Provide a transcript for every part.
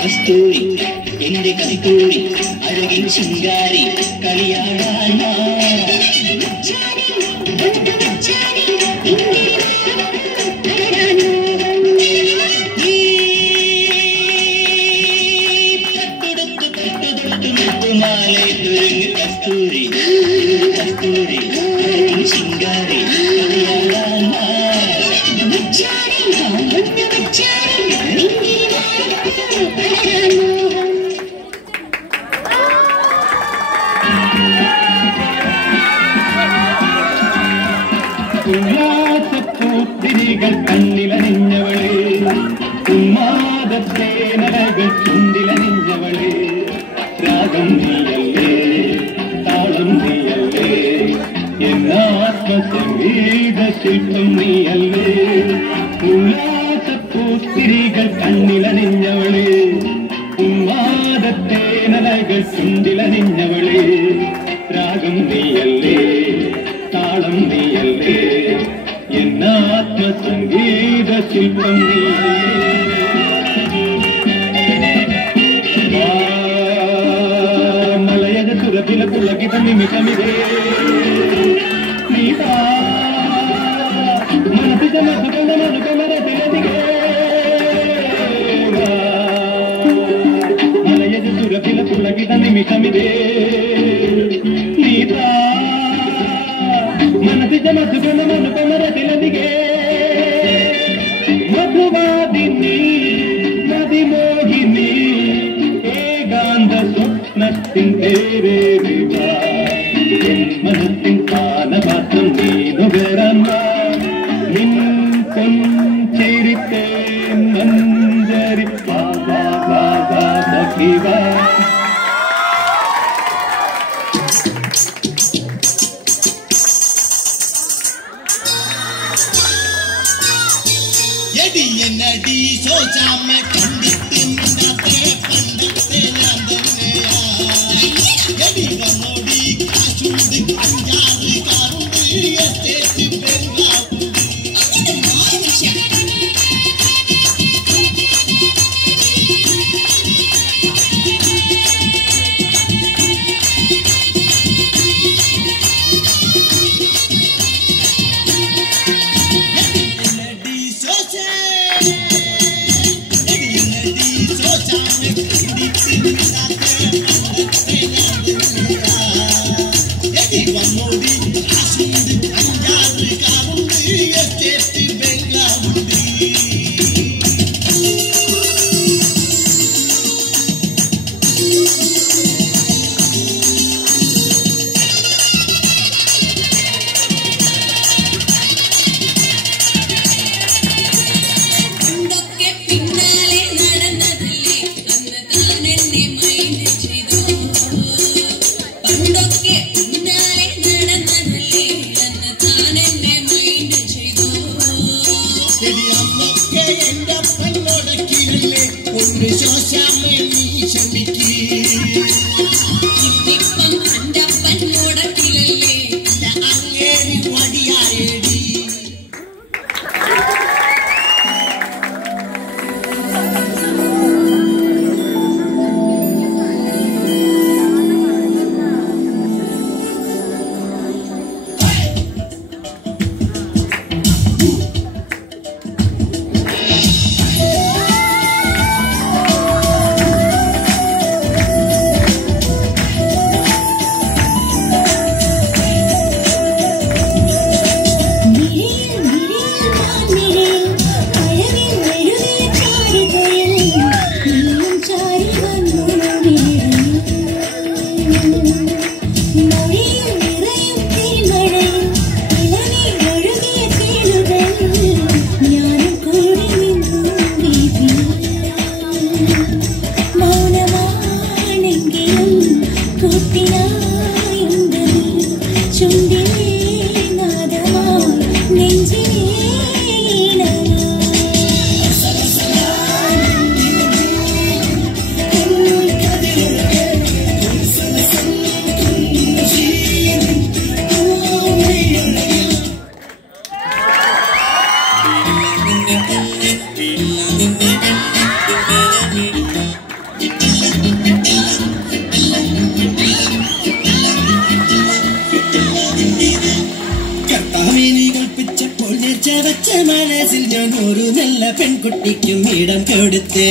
കസ്തൂരി എന്റെ കസ്തൂരി അഴകിൻ ശിങ്കാരി കളിയാടാൻ കസ്തൂരി കസ്തൂരി അഴകിൻ ശിങ്കാരി കളിയാടാൻ ഉല്ലാസപ്പൂത്തിരികൾ കണ്ണിലണിഞ്ഞവളെ ഉന്മാദത്തെ നരകൾ ചുണ്ടിലണിഞ്ഞവളെ രാഗം നീയല്ലേ താളം നീയല്ലേ എന്നാത്മസംഗീത ശില്പം നീയല്ലേ ഉല്ലാസപ്പൂത്തിരികൾ കണ്ണിലണിഞ്ഞവളെ ഉന്മാദത്തെ നരകൾ ചുണ്ടിലണിഞ്ഞവളെ രാഗം നീയല്ലേ താളം നീയല്ലേ എന്നാത്മസംഗീത ശില്പം നീയല്ലേ മലയജ സുരഭില പുളകിത നിമിഷമിതേ നീതാ മനസ്സിത മധുകല മധുകമര തിലതികേ മലയജ സുരഭില പുളകിത നിമിഷമിതേ നീതാ മനസ്സിജ മധുകല മധുകമര തിലതികേ മധുവാദിനി മതിമോഹിനി ഏകാന്ത സ്വപ്നത്തിൻ പേരേറിവാ എൻ മനസ്സിൻ പാനപാത്രം നീ നുകരന്ന നിൻ പൊൻചിരിത്തേ മഞ്ചരി പാവാ പാവാ സഖിവാ എന്നടി സോച്ചാമ കണ്ടിട്ട് നിന്നത്തെ പണ്ടത്തെ ഞാൻ തന്നെയാ എടി വന്നോടി കാശുണ്ട് അഞ്ചാറ് കാറുണ്ട് എസ്റ്റേറ്റ് ബംഗ്ലാവുണ്ട് വച്ച മനസ്സിൽ ഞാൻ ഒരു നല്ല പെൺകുട്ടിക്കും ഇടം കൊടുത്തേ.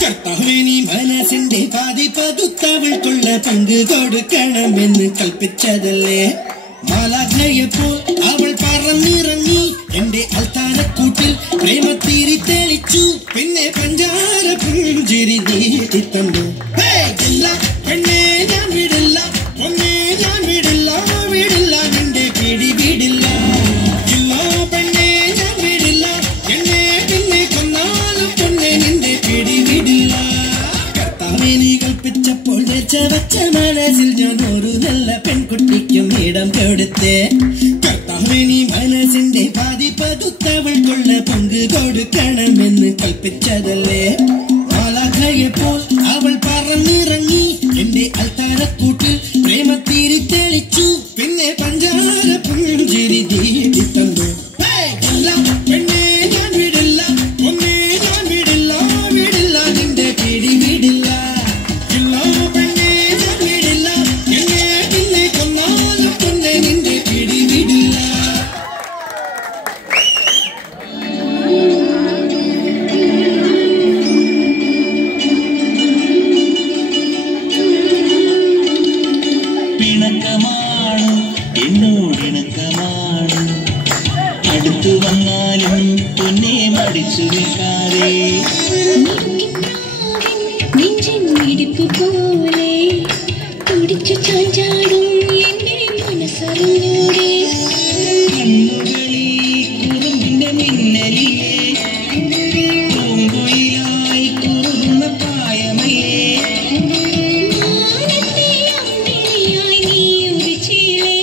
കർത്താവേ നീ മനസ്സിന്റെ പാതി പകുത്തവൾക്കുള്ള പങ്ക് കൊടുക്കണമെന്ന് കൽപ്പിച്ചതല്ലേ. മാലാഖയെപ്പോൾ അവൾ പറന്നിറങ്ങി എന്റെ അൽത്താരക്കൂട്ടിൽ പ്രേമത്തിരി തെളിച്ചു. പിന്നെ പഞ്ചാര പുഞ്ചിരി നീട്ടി തന്നു. ഇല്ല പെണ്ണേ ഞാൻ വിടില്ല, പൊന്നേ ഞാൻ വിടില്ല, വിടില്ല നിന്റെ പിടി വിടില്ല. ഇല്ല പെണ്ണേ ഞാൻ വിടില്ല, എന്നെ പിന്നെ കൊന്നാലും പൊന്നെ നിന്റെ പിടി വിടില്ല. കർത്താവേ നീ കൽപ്പിച്ചപ്പോൾ വച്ച മനസ്സിൽ ഞാൻ ഒരു നല്ല പെൺകുട്ടിക്കും ഇടം കൊടുത്തേ. കർത്താവേ നീ മനസ്സിന്റെ പാതി പകുത്തവൾക്കുള്ള പങ്ക് കൊടുക്കണമെന്ന് കൽപ്പിച്ചതല്ലേ. മാലാഖയെപ്പോൾ അവൾ പറന്നിറങ്ങി എന്റെ അൽത്താരക്കൂട്ടിൽ പ്രേമത്തിരി തെളിച്ചു. പിന്നെ പഞ്ചാര പുഞ്ചിരി നീട്ടി തന്നു. ഇല്ല പെണ്ണേ ഞാൻ വിടില്ല, പൊന്നേ ഞാൻ വിടില്ല, വിടില്ല നിന്റെ പിടി വിടില്ല. ഇല്ല പെണ്ണേ ഞാൻ വിടില്ല, എന്നെ പിന്നെ കൊന്നാലും പൊന്നെ നിന്റെ പിടി വിടില്ല. പിണക്കമാണ് എന്നോടിണക്കമാണ്, അടുത്തു വന്നാലും പൊന്നെ മടിച്ചു നിൽക്കാതെ. നെഞ്ചിൻ മിടിപ്പ് പോലെ തുടിച്ചു ചാഞ്ചാടും എന്റെ മനസ്സറിഞ്ഞൂടെ. കണ്ണുകളിൽ കുറുമ്പിന്റെ മിന്നലില്ലേ, പൂങ്കുയിലായി കുറുന്ന പ്രായമല്ലേ. മാനത്തെ അമ്പിളിയായി നീ ഉദിച്ചില്ലേ,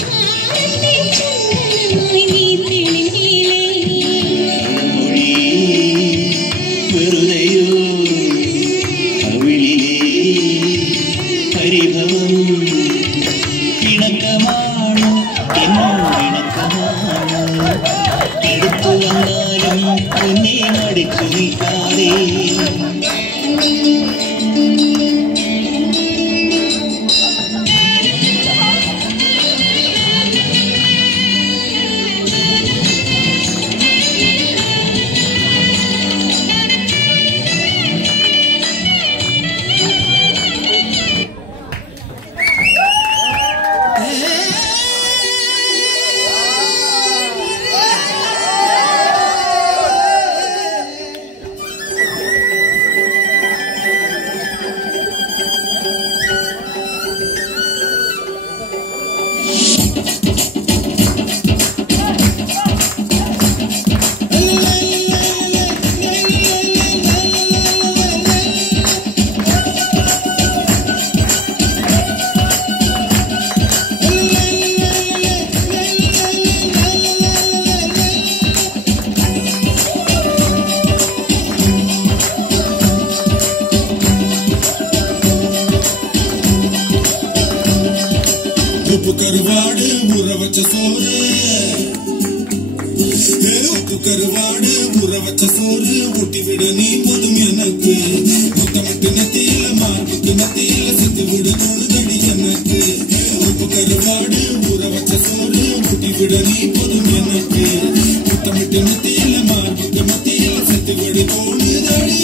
മാനത്തെ ചന്ദനമായി നീ തെളിഞ്ഞില്ലേ. മൊഴി വെറുതെയോ കവിളിലെ പരിഭവം. ഇണക്കമാണ് എന്നോടിണക്കമാണ്, അടുത്തു വന്നാലും പൊന്നെ മടിച്ചു നിൽക്കാതെ. உப்பு கருவாடு ஊற வச்ச சோறு, உப்பு கருவாடு ஊற வச்ச சோறு ஊட்டி விடு நீ போதும் எனக்கு. முத்தமிட்டு நெத்தியில மார்புக்கு நெத்தியில செத்து விடு தோணுதடி எனக்கு. உப்பு கருவாடு ஊற வச்ச சோறு ஊட்டி விடு நீ போதும் எனக்கு. முத்தமிட்டு நெத்தியில மார்புக்கு நெத்தியில செத்து விடு தோணுதடி.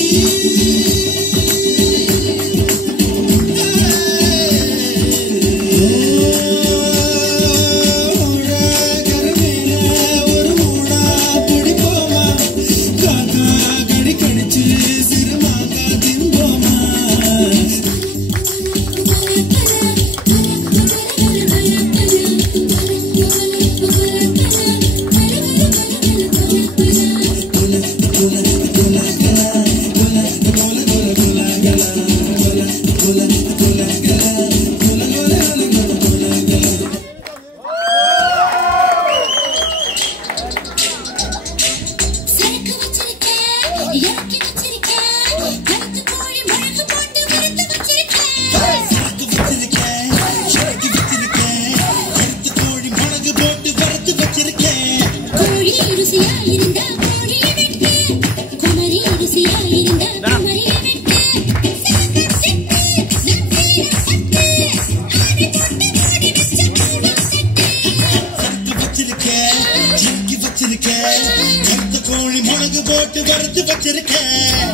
வச்சிருக்கேன் கத்த கோழி மிளகு போட்டு வறுத்து வச்சிருக்கேன்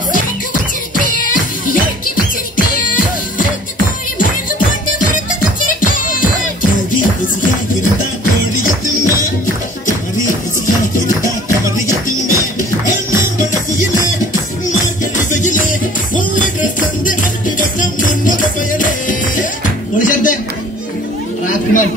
கோழி ருசியா இருந்தா கோழிய தின்மே கமரி ருசியா இருந்தா கமரிய தின்மே என்ன பழகுயிலே மார்கழி வெயிலே உன்னை ட்ரெஸ் தந்து அனுப்பி வச்ச முன்னத பயலே ராஜ்குமார்